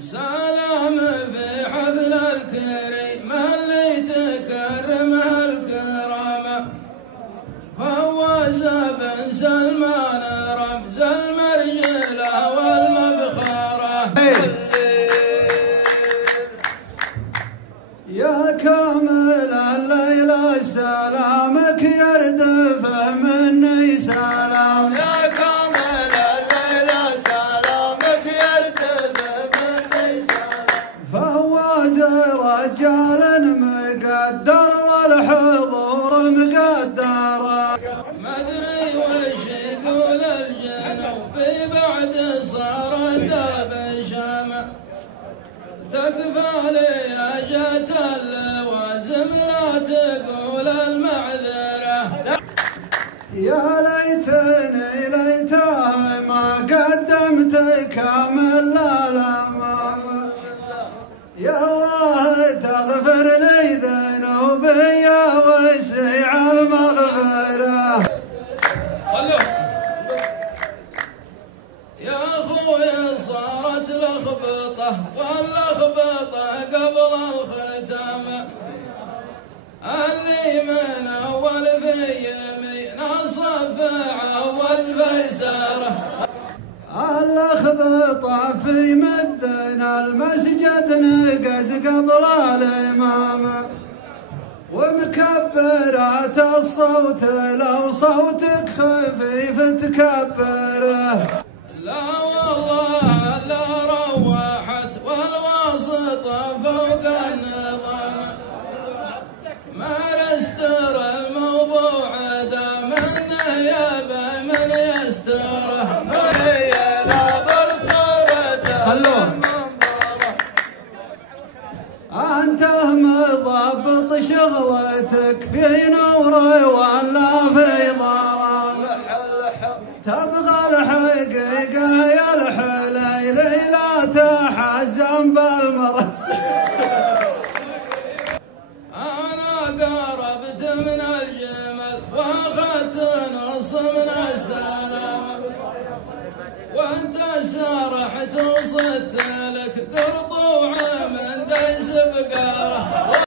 سلام في حفل الكريم اللي تكرمه الكرامة، فواز بن سلمان رمز المرجلة والمبخرة. يا كامل الليل سلامك يردفه مني سلام، يا كامل الليل سلامك يردفه مني سلام، فواز رجال مقدر والحضور مقدر. مدري وش يقول الجنوب في بعد صار الدرب شامة، تكفى لي يا جات اللوازم لا تقول المعذرة. يا ليتني ليته ما قدمت كامل الأمام، يا الله تغفر لي ذنوبي يا وسيع المغفرة. يا اخوي صارت لخبطه واللخبطه قبل الختامه، اللي من اول في يمين صفع اول فيساره، اللخبطه في مدن المسجد نقز قبل الامامه، ومكبرات الصوت لو صوتك خفيف تكبره. لا والله لا روحت والواسطة فوق النظام، ما نستر الموضوع دام انه يبى من يستره، هي ناظر صورته المنظره. انت مضبط شغلتك في نور ولا في ظلام، تبغى الحقيقة يا الحليلي لا تحزن بالمرء. أنا قربت من الجمل وأخذت نص من السلام، وأنت سرحت وصدت لك قرطوع من ديس بقاره.